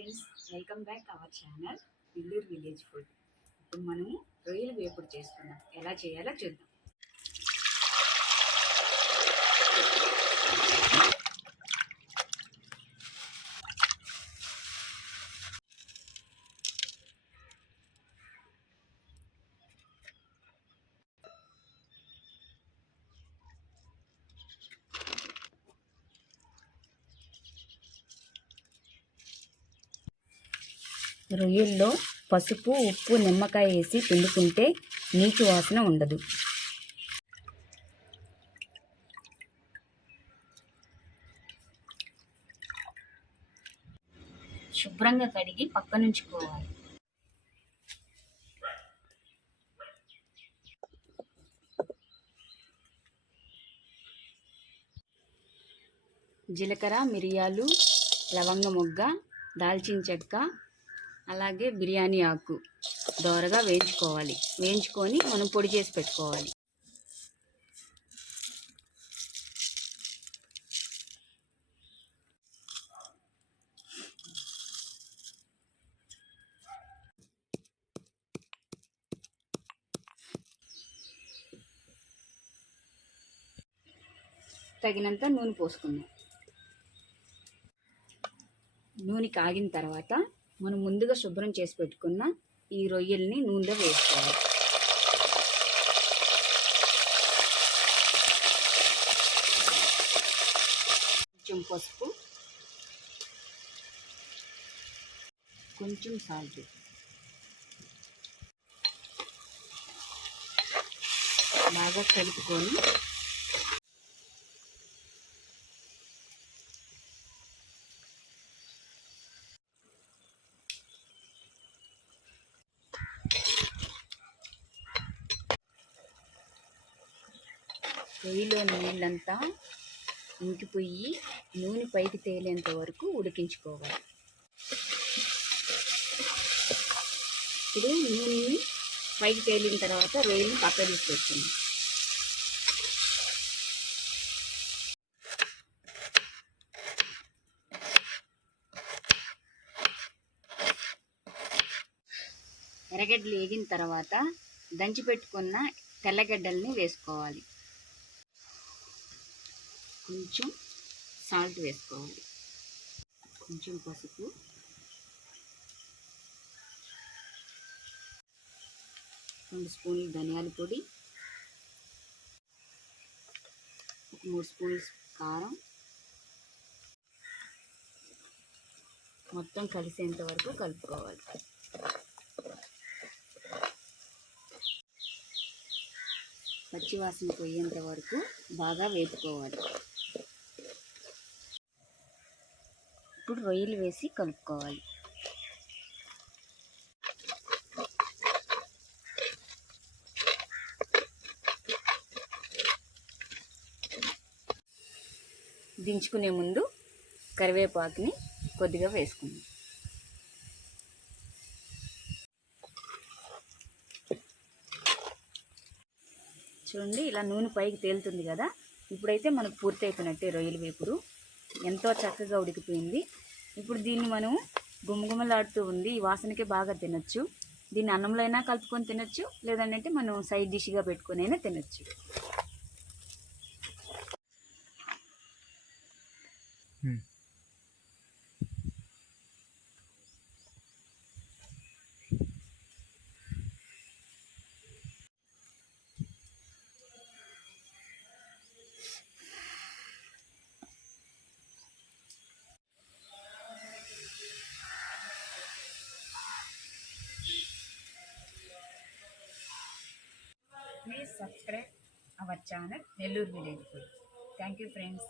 Friends, welcome back our channel Nellore village food. ఇప్పుడు మనము రొయ్యల వేపుడు చేసుకుందాం. ఎలా చేయాలో చూద్దాం. రొయ్యల్లో పసుపు, ఉప్పు, నిమ్మకాయ వేసి పిండుకుంటే నీచు వాసన ఉండదు. శుభ్రంగా కడిగి పక్కనుంచుకోవాలి. జీలకర్ర, మిరియాలు, లవంగ మొగ్గ, దాల్చిన చెక్క, అలాగే బిర్యానీ ఆకు దోరగా వేయించుకొని మనం పొడి చేసి పెట్టుకోవాలి. తగినంత నూనె పోసుకుందాం. నూనె కాగిన తర్వాత మనం ముందుగా శుభ్రం చేసి పెట్టుకున్న ఈ రొయ్యల్ని నూనెలో వేసుకోవాలి. కొంచెం పసుపు, కొంచెం సాల్ట్, బాగా కలుపుకొని రొయ్యలో నీళ్ళంతా ఇంకిపోయి నూనె పైకి తేలేంత వరకు ఉడికించుకోవాలి. ఇప్పుడు నూనె పైకి తేలిన తర్వాత రొయ్యలను పక్క తీసుకొచ్చింది. ఎర్రగడ్డలు వేగిన తర్వాత దంచి పెట్టుకున్న తెల్లగడ్డల్ని వేసుకోవాలి. కొంచెం సాల్ట్ వేసుకోవాలి, కొంచెం పసుపు, 2 స్పూన్లు ధనియాల పొడి, 3 స్పూన్లు కారం, మొత్తం కలిసేంత వరకు కలుపుకోవాలి. పచ్చివాసన పోయేంత వరకు బాగా వేపుకోవాలి. ఇప్పుడు రొయ్యలు వేసి కలుపుకోవాలి. దించుకునే ముందు కరివేపాకుని కొద్దిగా వేసుకుందాం. చూడండి, ఇలా నూనె పైకి తేలుతుంది కదా. ఇప్పుడైతే మనకు పూర్తి అయిపోయినట్టే. రొయ్యల వేపుడు ఎంతో చక్కగా ఉడికిపోయింది. ఇప్పుడు దీన్ని మనం గుమగుమలాడుతూ ఉంది. ఈ వాసనకే బాగా తినచ్చు. దీన్ని అన్నంలో అయినా కలుపుకొని తినచ్చు, లేదంటే మనం సైడ్ డిష్గా పెట్టుకొని అయినా తినచ్చు. Please subscribe our channel Nellore Village Food. Thank you friends.